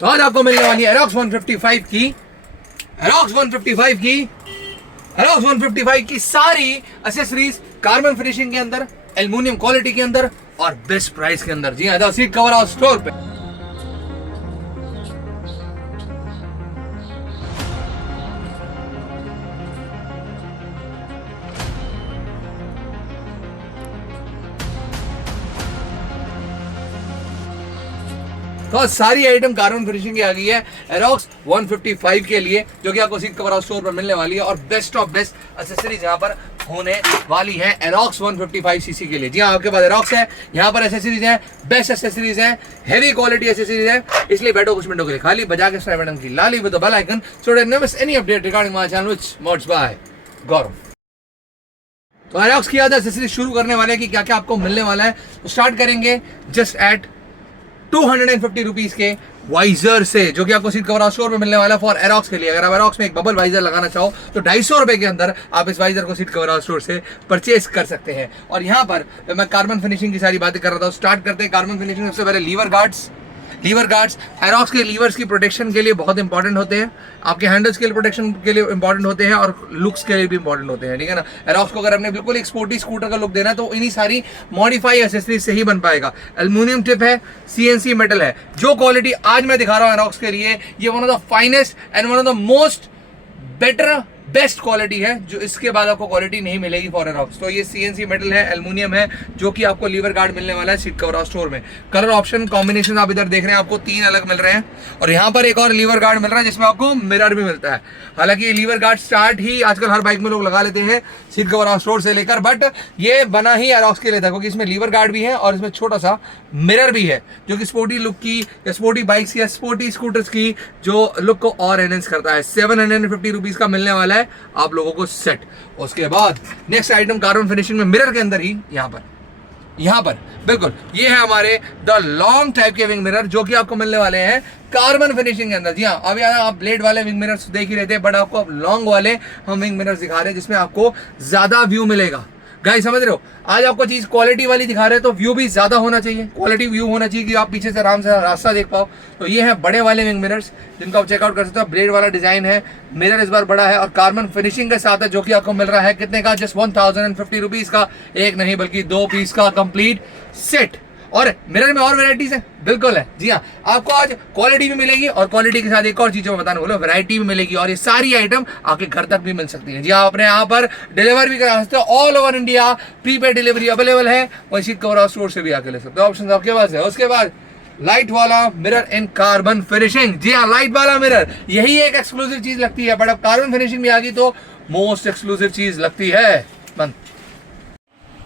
तो आज आपको मिलने वाली है एरोक्स 155 की एरोक्स 155 की सारी एसेसरीज कार्बन फिनिशिंग के अंदर, एल्युमिनियम क्वालिटी के अंदर और बेस्ट प्राइस के अंदर। जी हाँ, सीट कवर हाउस स्टोर पे। तो सारी आइटम कार्बन फिनिशिंग की आ गई है एरोक्स 155 के लिए, जो कि आपको सीट कवर हाउस स्टोर पर मिलने वाली है। और बेस्ट ऑफ बेस्ट एसेसरीज यहाँ पर होने वाली है एरोक्स 155 सीसी के लिए। जी हाँ, आपके पास एरोक्स है, यहाँ पर एसेसरीज है, बेस्ट एसेसरीज है, हेवी क्वालिटी एसेसरीज है। इसलिए बैठो कुछ मिनटों के लिए खाली, बजा के सब्सक्राइब बटन की लाली with the bell icon so that never miss any update regarding my channel which mods by Gaurav. तो एरोक्स की आधा एसेसरीज शुरू करने वाले हैं कि क्या क्या आपको मिलने वाला है। तो स्टार्ट करेंगे जस्ट एट 250 रुपीज के वाइजर से, जो कि आपको सीट कवर हाउस स्टोर में मिलने वाला है फॉर एरोक्स के लिए। अगर आप एरोक्स में एक बबल वाइजर लगाना चाहो तो 250 रुपए के अंदर आप इस वाइजर को सीट कवर हाउस स्टोर से परचेज कर सकते हैं। और यहाँ पर मैं कार्बन फिनिशिंग की सारी बातें कर रहा था। स्टार्ट करते हैं कार्बन फिनिशिंग। सबसे पहले लीवर गार्ड्स एरोक्स के लीवर्स की प्रोटेक्शन के लिए बहुत इंपॉर्टेंट होते हैं, आपके हैंडल्स के लिए प्रोटेक्शन के लिए इंपॉर्टेंट होते हैं और लुक्स के लिए भी इंपॉर्टेंट होते हैं, ठीक है ना। एरोक्स को अगर आपने बिल्कुल एक स्पोर्टी स्कूटर का लुक देना है तो इन्हीं सारी मॉडिफाई एसेसरीज से ही बन पाएगा। एल्युमिनियम टिप है, सीएनसी मेटल है। जो क्वालिटी आज मैं दिखा रहा हूँ एरोक्स के लिए, ये one of the finest and one of the most better best quality है, जो इसके बाद आपको क्वालिटी नहीं मिलेगी फॉर एरोक्स। तो ये सीएनसी मेटल है, एल्युमिनियम है, जो कि आपको लीवर गार्ड मिलने वाला है सीट कवर हाउस स्टोर में। कलर ऑप्शन कॉम्बिनेशन आप इधर देख रहे हैं, आपको 3 अलग मिल रहे हैं। और यहाँ पर एक और लीवर गार्ड मिल रहा है जिसमें आपको मिरर भी मिलता है। हालांकि ये लीवर गार्ड स्टार्ट ही आजकल हर बाइक में लोग लगा लेते हैं सीट कवर हाउस स्टोर से लेकर, बट ये बना ही एरोक्स के लिए था, क्योंकि इसमें लीवर गार्ड भी है और इसमें छोटा सा मिरर भी है, जो कि स्पोर्टी लुक की या स्पोर्टी बाइक्स या स्पोर्टी स्कूटर्स की जो लुक को और एनहेंस करता है। 750 रुपीज का मिलने वाला है आप लोगों को सेट। उसके बाद नेक्स्ट आइटम कार्बन फिनिशिंग में मिरर के अंदर ही यहाँ पर बिल्कुल ये है हमारे द लॉन्ग टाइप के विंग मिरर, जो कि आपको मिलने वाले हैं कार्बन फिनिशिंग के अंदर। जी हाँ, अभी आप ब्लेड वाले विंग मिरर्स देख ही रहे थे, बट आपको अब लॉन्ग वाले हम विंग मिरर्स दिखा रहे हैं जिसमें आपको ज्यादा व्यू मिलेगा। गाइस समझ रहे हो, आज आपको चीज क्वालिटी वाली दिखा रहे हैं तो व्यू भी ज्यादा होना चाहिए, क्वालिटी व्यू होना चाहिए कि आप पीछे से आराम से रास्ता देख पाओ। तो ये है बड़े वाले विंग मिरर्स जिनको आप चेकआउट कर सकते हो। ब्लेड वाला डिजाइन है, मिरर इस बार बड़ा है और कार्बन फिनिशिंग के साथ है, जो कि आपको मिल रहा है कितने का, जस्ट 1050 रुपीज का। एक नहीं बल्कि 2 पीस का कंप्लीट सेट। और मिरर में और वैरायटीज है, बिल्कुल है। जी हाँ, आपको आज क्वालिटी भी मिलेगी और क्वालिटी के साथ एक और चीजों में बताने बोलो, वैरायटी भी मिलेगी और ये सारी आइटम आपके घर तक भी मिल सकती है। जी हाँ, अपने यहाँ पर डिलीवर भी करा सकते हो, all over India prepaid delivery available है। और सीट कवर हाउस स्टोर से भी आके ले सकते हो, ऑप्शन आपके पास है। उसके बाद लाइट वाला मिरर इन कार्बन फिनिशिंग। जी हाँ, लाइट वाला मिरर, यही एक एक्सक्लूसिव चीज लगती है, बट अब कार्बन फिनिशिंग भी आ गई तो मोस्ट एक्सक्लूसिव चीज लगती है। बंद।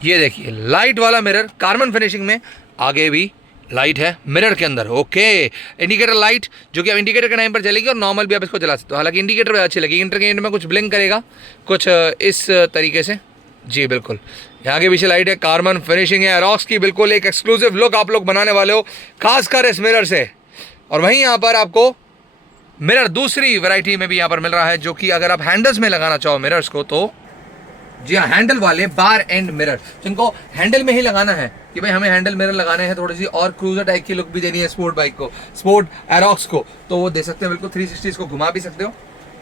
ये देखिए लाइट वाला मिरर कार्बन फिनिशिंग में, आगे भी लाइट है मिरर के अंदर। ओके, इंडिकेटर लाइट, जो कि अब इंडिकेटर के टाइम पर चलेगी और नॉर्मल भी आप इसको चला सकते हो। हालांकि इंडिकेटर अच्छी लगेगी, इंडिकेटर में कुछ ब्लिंक करेगा कुछ इस तरीके से। जी बिल्कुल, यहाँ के पीछे लाइट है, कार्बन फिनिशिंग है एरोक्स की, बिल्कुल एक एक्सक्लूसिव लुक आप लोग बनाने वाले हो खासकर इस मिरर से। और वहीं यहाँ पर आपको मिरर दूसरी वैरायटी में भी यहाँ पर मिल रहा है, जो कि अगर आप हैंडल्स में लगाना चाहो मिरर्स को तो जी हाँ, हैंडल वाले बार एंड मिरर, जिनको हैंडल में ही लगाना है कि भाई हमें हैंडल मिरर लगाने हैं, थोड़ी सी और क्रूजर टाइप की लुक भी देनी है स्पोर्ट बाइक को, स्पोर्ट एरोक्स को, तो वो दे सकते हैं बिल्कुल। 360 इसको घुमा भी सकते हो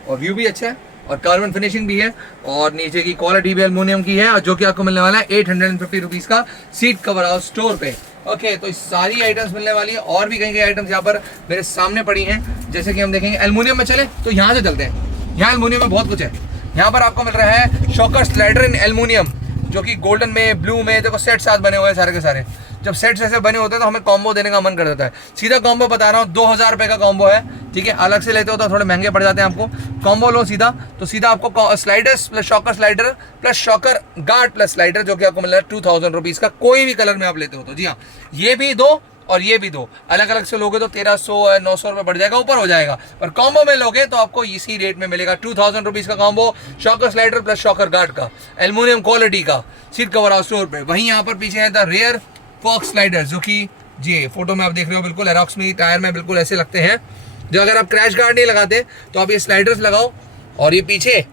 और व्यू भी अच्छा है और कार्बन फिनिशिंग भी है और नीचे की क्वालिटी भी एल्युमिनियम की है, और जो कि आपको मिलने वाला है 850 रुपीज का सीट कवर हाउस स्टोर पे। ओके, तो सारी आइटम्स मिलने वाली है और भी कई आइटम्स यहाँ पर मेरे सामने पड़ी हैं। जैसे कि हम देखेंगे एल्युमिनियम में चले तो यहाँ से चलते हैं। यहाँ एल्युमिनियम में बहुत कुछ है। यहाँ पर आपको मिल रहा है शॉकर स्लाइडर इन एल्युमिनियम, जो कि गोल्डन में, ब्लू में, देखो सेट साथ बने हुए हैं सारे के सारे। जब सेट्स ऐसे बने होते हैं तो हमें कॉम्बो देने का मन कर देता है। सीधा कॉम्बो बता रहा हूँ, 2000 रुपये का कॉम्बो है, ठीक है। अलग से लेते हो तो थोड़े महंगे पड़ जाते हैं आपको। कॉम्बो लो सीधा, तो सीधा आपको sliders plus shocker slider plus shocker guard plus slider, जो कि आपको मिल रहा है 2000 रुपीज़ का, कोई भी कलर में आप लेते हो तो। जी हाँ, ये भी दो और ये भी दो, अलग अलग से लोगे तो 1300 900 रुपये बढ़ जाएगा, ऊपर हो जाएगा। पर कॉम्बो में लोगे तो आपको इसी रेट में मिलेगा, 2000 रुपीज़ का combo, shocker slider plus shocker guard का, एल्युमिनियम क्वालिटी का, सीट कवर हाउस स्टोर पे। वहीं यहाँ पर पीछे है द रेयर फॉक्स स्लाइडर, जो कि जी फोटो में आप देख रहे हो, बिल्कुल एरोक्स में टायर में बिल्कुल ऐसे लगते हैं। जो अगर आप क्रैश गार्ड नहीं लगाते तो आप ये स्लाइडर्स लगाओ और ये पीछे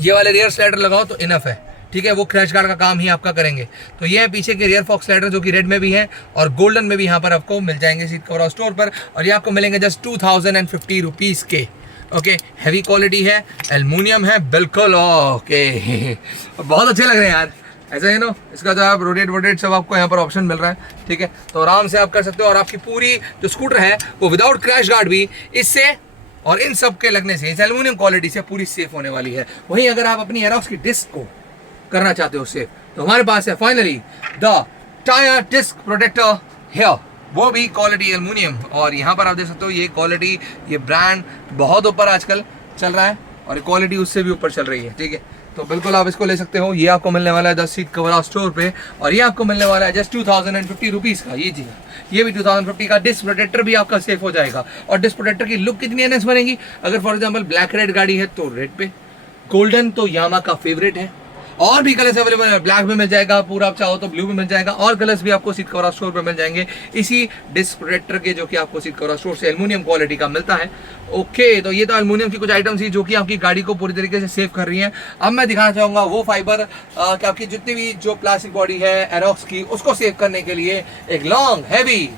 ये वाले रेयर स्लाइडर लगाओ तो इनफ है, ठीक है, वो क्रैश गार्ड का काम ही आपका करेंगे। तो ये है पीछे के रियर फॉग स्लाइडर जो कि रेड में भी है और गोल्डन में भी यहाँ पर आपको मिल जाएंगे सीट कवर स्टोर पर, और ये आपको मिलेंगे जस्ट 2050 रुपीज़ के। ओके, हैवी क्वालिटी है, एल्युमिनियम है बिल्कुल। ओके बहुत अच्छे लग रहे हैं यार, ऐसा है नो। इसका जो आप रोटेट सब आपको यहाँ पर ऑप्शन मिल रहा है, ठीक है, तो आराम से आप कर सकते हो। और आपकी पूरी जो स्कूटर है वो विदाउट क्रैश गार्ड भी इससे और इन सब के लगने से, इस एल्युमिनियम क्वालिटी से पूरी सेफ होने वाली है। वहीं अगर आप अपनी एरोक्स की डिस्क को करना चाहते हो सेफ, तो हमारे पास है finally the tyre disc protector here, वो भी क्वालिटी एल्युमिनियम। और यहाँ पर आप देख सकते हो ये क्वालिटी, ये ब्रांड बहुत ऊपर आजकल चल रहा है और क्वालिटी उससे भी ऊपर चल रही है, ठीक है। तो बिल्कुल आप इसको ले सकते हो। ये आपको मिलने वाला है 10 सीट कवर स्टोर पे, और ये आपको मिलने वाला है जस्ट 2050 रुपीज़ का। ये जी ये भी 2050 का। डिस्क प्रोटेक्टर भी आपका सेफ हो जाएगा। और डिस्क प्रोटेक्टर की लुक कितनी एनएस बनेगी, अगर फॉर एग्जांपल ब्लैक रेड गाड़ी है तो रेड पे, गोल्डन तो यामा का फेवरेट है, और भी कलर्स अवेलेबल है, ब्लैक में मिल जाएगा, पूरा आप चाहो तो ब्लू में मिल जाएगा, और कलर्स भी आपको सीट कवर स्टोर पर मिल जाएंगे इसी डिस्क प्रोटेक्टर के, जो कि आपको सीट कवर स्टोर से एल्युमिनियम क्वालिटी का मिलता है। ओके, तो ये तो एल्युमिनियम की कुछ आइटम्स ही जो कि आपकी गाड़ी को पूरी तरीके से सेव कर रही हैं। अब मैं दिखाना चाहूँगा वो फाइबर कि आपकी जितनी भी जो प्लास्टिक बॉडी है एरोक्स की, उसको सेव करने के लिए एक लॉन्ग हैवी,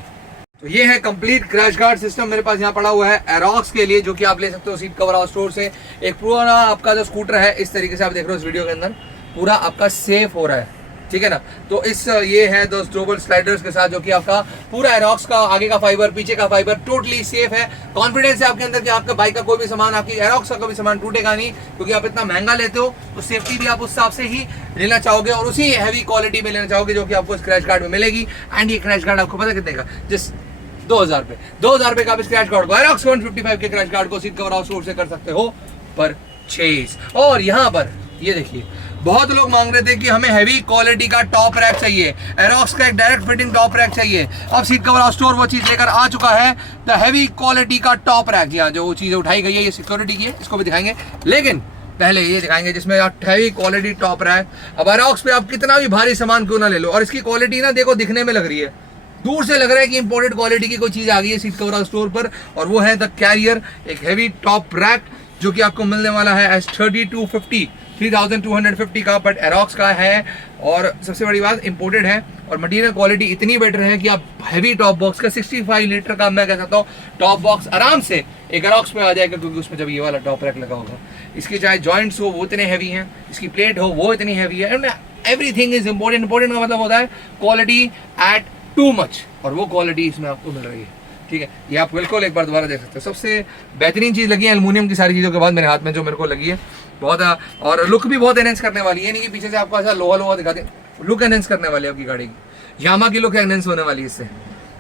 तो ये है कंप्लीट क्रैश गार्ड सिस्टम मेरे पास यहाँ पड़ा हुआ है एरोक्स के लिए, जो कि आप ले सकते हो सीट कवर स्टोर से। एक पूरा आपका जो स्कूटर है इस तरीके से आप देख रहे हो इस वीडियो के अंदर, पूरा आपका सेफ हो रहा है, ठीक है ना। तो इस ये है दो डबल स्लाइडर्स के साथ, जो कि आपका पूरा एरोक्स का आगे का फाइबर पीछे का फाइबर टोटली सेफ है। कॉन्फिडेंस है आपके अंदर कि आपका बाइक का कोई भी सामान, आपकी एरोक्स का कोई भी सामान टूटेगा नहीं, क्योंकि आप इतना महंगा लेते हो तो सेफ्टी भी आप उस हिसाब से ही लेना चाहोगे और उसी हैवी क्वालिटी में लेना चाहोगे, जो कि आपको स्क्रैच गार्ड में मिलेगी। एंड ये क्रैच गार्ड आपको पता कितने का, जिस 2000 रुपये, 2000 रुपये का आप स्क्रैच गार्ड को, एरोक्स 155 के क्रैच गार्ड को सीट कवर स्टोर से कर सकते हो परचेज। और यहाँ पर ये देखिए, बहुत लोग मांग रहे थे कि हमें हैवी क्वालिटी का टॉप रैक चाहिए, एरोक्स का एक डायरेक्ट फिटिंग टॉप रैक चाहिए। अब सीट कवर स्टोर वो चीज लेकर आ चुका है, द हैवी क्वालिटी का टॉप रैक। जी हाँ, जो चीजें उठाई गई है ये सिक्योरिटी की है, इसको भी दिखाएंगे, लेकिन पहले ये दिखाएंगे जिसमें आप हैवी क्वालिटी टॉप रैक। अब एरोक्स पे आप कितना भी भारी सामान क्यों ना ले लो, और इसकी क्वालिटी ना देखो दिखने में लग रही है, दूर से लग रहा है कि इंपोर्टेड क्वालिटी की कोई चीज आ गई है सीट कवर स्टोर पर, और वो है द कैरियर, एक हैवी टॉप रैक, जो कि आपको मिलने वाला है एस 3250 का, बट एरोक्स का है। और सबसे बड़ी बात इंपोर्टेड है, और मटेरियल क्वालिटी इतनी बेटर है कि आप हैवी टॉप बॉक्स का 65 लीटर का मैं कह सकता हूँ टॉप बॉक्स आराम से एक एरोक्स में आ जाएगा, क्योंकि उसमें जब ये वाला टॉप रैक लगा होगा। इसकी चाहे जॉइंट्स हो वो इतने हैवी हैं, इसकी प्लेट हो वो इतनी हैवी है, and everything is important. Important का मतलब होता है क्वालिटी एट टू मच, और वो क्वालिटी इसमें आपको मिल रही है, ठीक है। ये आप बिल्कुल एक बार दोबारा देख सकते हो। सबसे बेहतरीन चीज़ लगी है एल्युमिनियम की सारी चीज़ों के बाद मेरे हाथ में जो मेरे को लगी है बहुत, और लुक भी बहुत एनहेंस करने वाली है, नहीं कि पीछे से आपको ऐसा लोहा लोहा दिखाते, लुक एनहेंस करने वाली है आपकी गाड़ी की। यामा की लुक एनहेंस होने वाली है इससे,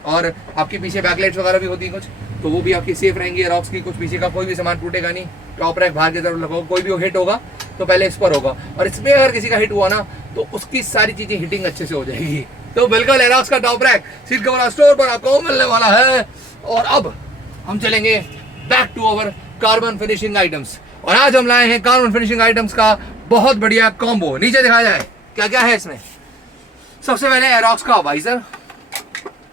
और आपकी पीछे बैकलाइट्स वगैरह भी होती है कुछ, तो वो भी आपकी सेफ रहेंगी एरोक्स की। कुछ पीछे का कोई भी सामान टूटेगा नहीं, टॉप रैक बाहर की तरफ लगाओ, कोई भी हिट होगा तो पहले इस पर होगा, और इसमें अगर किसी का हिट हुआ ना तो उसकी सारी चीज़ें हिटिंग अच्छे से हो जाएगी। तो बिल्कुल एरोक्स का top rack seat cover store पर आपको मिलने वाला है। और अब हम चलेंगे back to our carbon finishing items, और आज हम लाए हैं कार्बन फिनिशिंग आइटम्स का बहुत बढ़िया कॉम्बो। नीचे दिखाया जाए क्या क्या है इसमें। सबसे पहले एरोक्स का visor,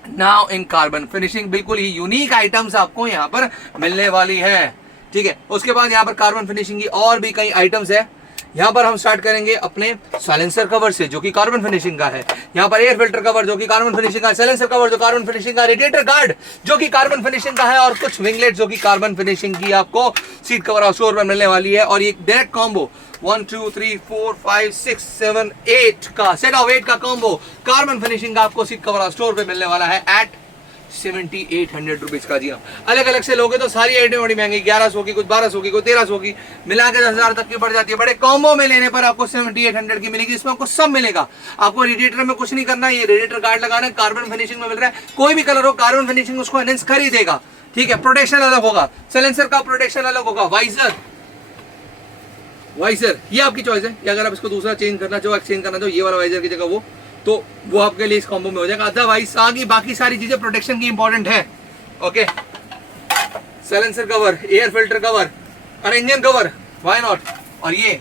now in carbon finishing, बिल्कुल ही यूनिक आइटम्स आपको यहाँ पर मिलने वाली है, ठीक है। उसके बाद यहाँ पर कार्बन फिनिशिंग की और भी कई आइटम्स है। यहाँ पर हम स्टार्ट करेंगे अपने साइलेंसर कवर से, जो कि कार्बन फिनिशिंग का है। यहाँ पर एयर फिल्टर कवर जो कि कार्बन फिनिशिंग का है, साइलेंसर कवर जो कार्बन फिनिशिंग का, रेडिएटर गार्ड जो कि कार्बन फिनिशिंग का है, और कुछ विंगलेट जो कि कार्बन फिनिशिंग की आपको सीट कवर स्टोर पर मिलने वाली है। और ये डायरेक्ट कॉम्बो 1 2 3 4 5 6 7 8 का सेट ऑफ 8 का कॉम्बो कार्बन फिनिशिंग का आपको सीट कवर स्टोर पे मिलने वाला है एट 7800 रुपीज का। जी हाँ, अलग अलग से लोगे तो सारी आइटम बड़ी महंगी, 1100 की, कुछ 1200 की, कुछ 1300 की, मिला के 10,000 तक की पड़ जाती है। बड़े कॉम्बो में लेने पर आपको 7800 की मिलेगी। इसमें आपको सब मिलेगा, आपको रेडिएटर में कुछ नहीं करना, ये रेडिएटर गार्ड लगाना है, कार्बन फिनिशिंग में मिल रहा है। कोई भी कलर हो, कार्बन फिनिशिंग उसको एनहेंस कर ही देगा, ठीक है। प्रोटेक्शन अलग होगा, साइलेंसर का प्रोटेक्शन अलग होगा। वाइजर ये आपकी चॉइस है कि अगर आप इसको दूसरा चेंज करना चाहो, एक्सचेंज करना चाहो, ये वाला वाइजर की जगह वो आपके लिए इस कॉम्बो में हो जाएगा। अदरवाइज आगे बाकी सारी चीजें प्रोटेक्शन की इंपॉर्टेंट है। Okay, silencer cover, air filter cover और इंजन कवर, व्हाई नॉट। और ये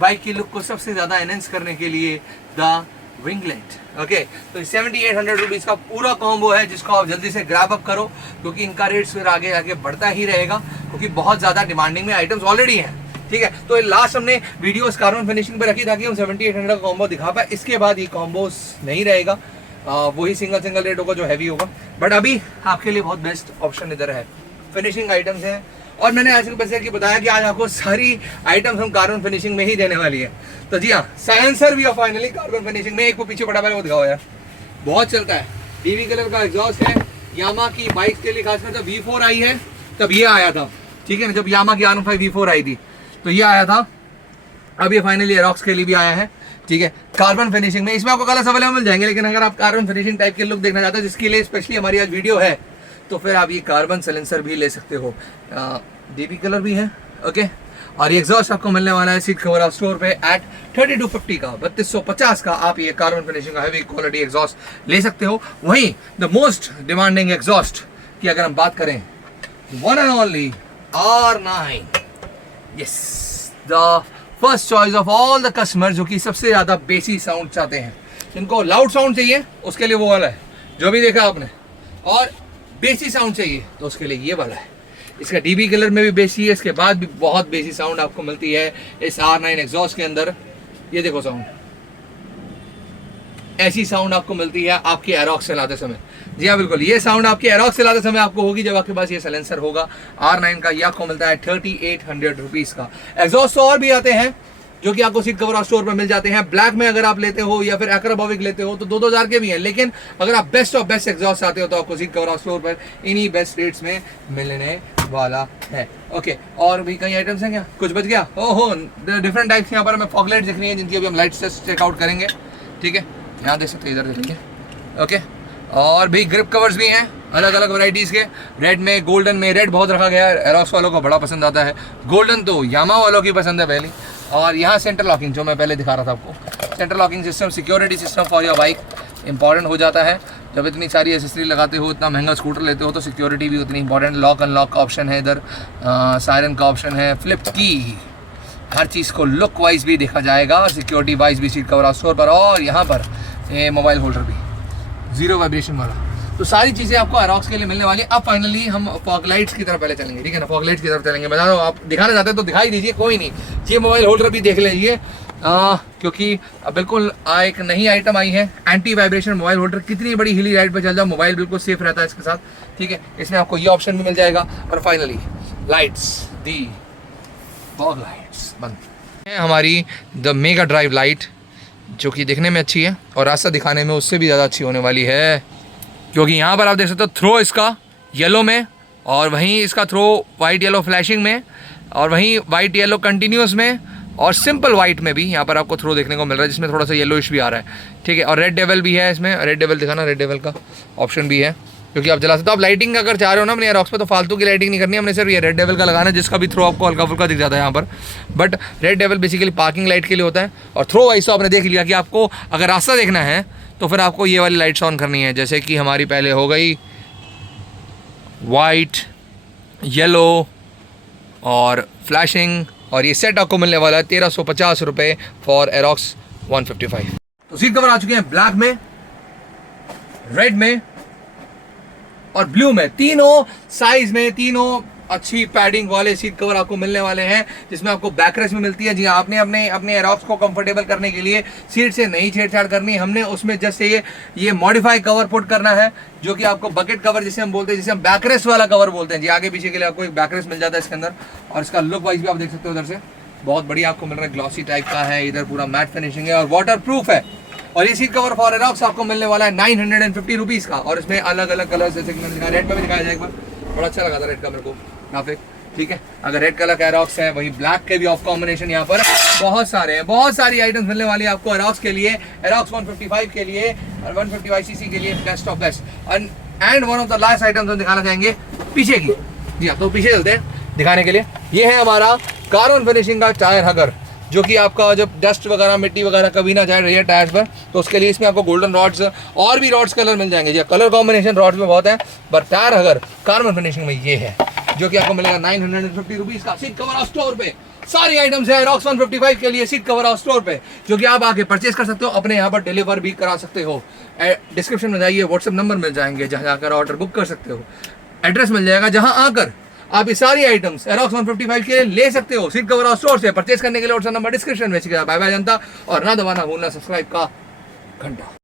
बाइक की लुक को सबसे ज्यादा एनहेंस करने के लिए द विंगलेट। ओके, तो 7800 रुपीज का पूरा कॉम्बो है, जिसको आप जल्दी से ग्रैब अप करो, क्योंकि इनका रेट फिर आगे आगे बढ़ता ही रहेगा, क्योंकि बहुत ज्यादा डिमांडिंग में आइटम्स ऑलरेडी हैं। ठीक है। तो लास्ट हमने वीडियोस कार्बन फिनिशिंग पे रखी ताकि हम 7800 का कॉम्बो दिखा पाए। इसके बाद ये कॉम्बो नहीं रहेगा, वही सिंगल रेट होगा जो हैवी होगा। बट अभी आपके लिए बहुत बेस्ट ऑप्शन इधर है, फिनिशिंग आइटम्स हैं। और मैंने आज की बताया कि आज आपको सारी आइटम्स हम कार्बन फिनिशिंग में ही देने वाली है। तो जी हाँ, साइलेंसर भी फाइनली कार्बन फिनिशिंग में। एक वो पीछे पड़ा वो दिखाओ यार, बहुत चलता है। डीवी कलर का एग्जॉस्ट है, यामा की बाइक के लिए खासकर जब V4 आई है तब ये आया था, ठीक है ना, जब यामा की R15 V4 आई थी तो ये आया था। अब ये फाइनली एरोक्स के लिए भी आया है, ठीक है, कार्बन फिनिशिंग में। इसमें आपको कलर्स अवेलेबल मिल जाएंगे, लेकिन अगर आप कार्बन फिनिशिंग टाइप के लुक देखना चाहते हो जिसके लिए स्पेशली हमारी आज वीडियो है, तो फिर आप ये कार्बन साइलेंसर भी ले सकते हो। डीबी कलर भी है, ओके। और ये एग्जॉस्ट आपको मिलने वाला है सीट कवर ऑफ स्टोर पे एट 3250 का, 3250 का आप ये कार्बन फिनिशिंग का हैवी क्वालिटी एग्जॉस्ट ले सकते हो। वहीं द मोस्ट डिमांडिंग एग्जॉस्ट की अगर हम बात करें, one and only R9, yes, the first choice of all the customer, जो कि सबसे ज्यादा बेसी साउंड चाहते हैं। जिनको लाउड साउंड चाहिए उसके लिए वो वाला है जो भी देखा आपने, और बेसी साउंड चाहिए तो उसके लिए ये वाला है। इसका डीबी कलर में भी बेसी है, इसके बाद भी बहुत बेसी साउंड आपको मिलती है इस R9 एग्जॉस्ट के अंदर। ये देखो साउंड, ऐसी साउंड आपको मिलती है आपके एरोक्स चलाते समय। जी हाँ बिल्कुल, ये साउंड आपके एरोक्स चलाते समय आपको होगी जब आपके पास ये साइलेंसर होगा R9 का। ये आपको मिलता है 3800 रुपीज का। एग्जॉस्ट तो और भी आते हैं जो कि आपको सीट कवर ऑफ स्टोर पर मिल जाते हैं। ब्लैक में अगर आप लेते हो या फिर एक्रोबॉविक लेते हो तो 2000 के भी हैं, लेकिन अगर आप बेस्ट ऑफ बेस्ट एग्जॉस्ट आते हो तो आपको सीट कवर ऑफ स्टोर पर इन्हीं बेस्ट रेट्स में मिलने वाला है, ओके। और भी कई आइटम्स हैं क्या, कुछ बच गया? ओहो, डिफरेंट टाइप्स यहाँ पर हमें फॉग लाइट दिख रही है जिनकी अभी हम लाइट्स चेकआउट करेंगे, ठीक है। यहाँ देख सकते हैं, इधर देखिए, ओके। और भी ग्रिप कवर्स भी हैं अलग अलग वैरायटीज़ के, रेड में, गोल्डन में। रेड बहुत रखा गया है, एरोक्स वालों को बड़ा पसंद आता है। गोल्डन तो यामा वालों की पसंद है पहली। और यहाँ सेंटर लॉकिंग जो मैं पहले दिखा रहा था आपको, centre locking system, security system for your bike important हो जाता है। जब इतनी सारी एसेसरी लगाते हो, इतना महंगा स्कूटर लेते हो, तो सिक्योरिटी भी उतनी इंपॉर्टेंट। लॉक अनलॉक का ऑप्शन है इधर, सायरन का ऑप्शन है, फ्लिप की, हर चीज़ को लुक वाइज भी देखा जाएगा, सिक्योरिटी वाइज भी सीट कवर ऑफ स्टोर पर। और यहाँ पर ये मोबाइल होल्डर भी 0 वाइब्रेशन वाला। तो सारी चीज़ें आपको एरोक्स के लिए मिलने वाली है। अब फाइनली हम फॉग लाइट्स की तरफ पहले चलेंगे, ठीक है ना, फॉग लाइट्स की तरफ चलेंगे। बता दो, आप दिखाना चाहते हैं तो दिखाई दीजिए, कोई नहीं। ये मोबाइल होल्डर भी देख लीजिए, क्योंकि बिल्कुल एक नई आइटम आई है, एंटी वाइब्रेशन मोबाइल होल्डर। कितनी बड़ी हिली राइड पर चल जाओ, मोबाइल बिल्कुल सेफ रहता है इसके साथ, ठीक है। इसमें आपको ये ऑप्शन भी मिल जाएगा। और फाइनली लाइट्स, दी फॉग लाइट्स बंद है हमारी, द मेगा ड्राइव लाइट, जो कि दिखने में अच्छी है और रास्ता दिखाने में उससे भी ज़्यादा अच्छी होने वाली है। क्योंकि यहाँ पर आप देख सकते हो थ्रो इसका येलो में, और वहीं इसका थ्रो वाइट येलो फ्लैशिंग में, और वहीं वाइट येलो कंटिन्यूस में, और सिंपल वाइट में भी यहाँ पर आपको थ्रो देखने को मिल रहा है, जिसमें थोड़ा सा येलोइश भी आ रहा है, ठीक है। और रेड डेवल भी है इसमें, रेड डेवल दिखाना, रेड डेवल का ऑप्शन भी है, क्योंकि आप जला सकते हो। आप लाइटिंग अगर चाह रहे हो ना अपने एरोक्स पे, तो फालतू की लाइटिंग नहीं करनी है, हमने सिर्फ ये रेड डेवल का लगाना है, जिसका भी थ्रो आपको हल्का फुल्का दिख जाता है यहाँ पर। But red devil basically parking light के लिए होता है। और थ्रो वाइज तो आपने देख लिया कि आपको अगर रास्ता देखना है तो फिर आपको ये वाली लाइट्स ऑन करनी है, जैसे कि हमारी पहले हो गई वाइट, येलो और फ्लैशिंग। और ये सेट आपको मिलने वाला है 1350 रुपये फॉर एरोक्स 155। तो सीट कवर आ चुके हैं ब्लैक में, रेड में और ब्लू में, तीनों साइज में, तीनों अच्छी पैडिंग वाले सीट कवर आपको मिलने वाले हैं, जिसमें आपको बैकरेस्ट में मिलती है। जी आपने अपने एरोक्स को कंफर्टेबल करने के लिए सीट से नहीं छेड़छाड़ करनी, हमने उसमें जस्ट ये मॉडिफाई कवर पुट करना है, जो कि आपको बकेट कवर जिसे हम बोलते हैं, जिसे हम बैकरेस्ट वाला कवर बोलते हैं। जी आगे पीछे के लिए आपको एक बैकरेस्ट मिल जाता है इसके अंदर। और इसका लुक वाइज भी आप देख सकते हो, उधर से बहुत बढ़िया आपको मिल रहा है, ग्लॉसी टाइप का है, इधर पूरा मैट फिनिशिंग है और वाटर प्रूफ है। और ये सीट कवर फॉर एरोक्स आपको मिलने वाला है 950 रुपीज़ का। और इसमें अलग अलग कलर, जैसे कि मैंने दिखाया, रेड में भी दिखाया जाए एक बार, बड़ा अच्छा लगा था रेड का मेरे को यहाँ पे, ठीक है। अगर रेड कलर का एरोक्स है, वही ब्लैक के भी ऑफ कॉम्बिनेशन यहाँ पर बहुत सारे हैं, बहुत सारी आइटम्स मिलने वाली है आपको एरोक्स के लिए, एरोक्स 155 के लिए और 155cc के लिए, best of best. And one of the last items हम दिखाना चाहेंगे पीछे की। जी हाँ, तो पीछे चलते हैं दिखाने के लिए। ये है हमारा कार्बन फिनिशिंग का टायर हगर, जो कि आपका जब डस्ट वगैरह, मिट्टी वगैरह कभी ना जाए रियर टायर्स पर, तो उसके लिए इसमें आपको गोल्डन रॉड्स और भी रॉड्स कलर मिल जाएंगे। जी कलर कॉम्बिनेशन रॉड्स में बहुत है, पर टायर हगर कार्बन फिनिशिंग में ये है, जो कि आपको मिलेगा 950 रुपीज़ का सीट कवर ऑफ स्टोर पे। सारी आइटम्स है एरोक्स 155 के लिए सीट कवर ऑफ स्टोर पे, जो कि आप आके परचेस कर सकते हो, अपने यहाँ पर डिलीवर भी करा सकते हो। डिस्क्रिप्शन में जाइए, व्हाट्सएप नंबर मिल जाएंगे, जहाँ जाकर ऑर्डर बुक कर सकते हो। एड्रेस मिल जाएगा, जहाँ आकर आप ये सारी आइटम्स एरोक्स 155 के लिए ले सकते हो सीट कवर हाउस स्टोर से। परचेज करने के लिए व्हाट्सएप नंबर डिस्क्रिप्शन में, बाय बाय जनता, और ना दबाना भूलना सब्सक्राइब का घंटा।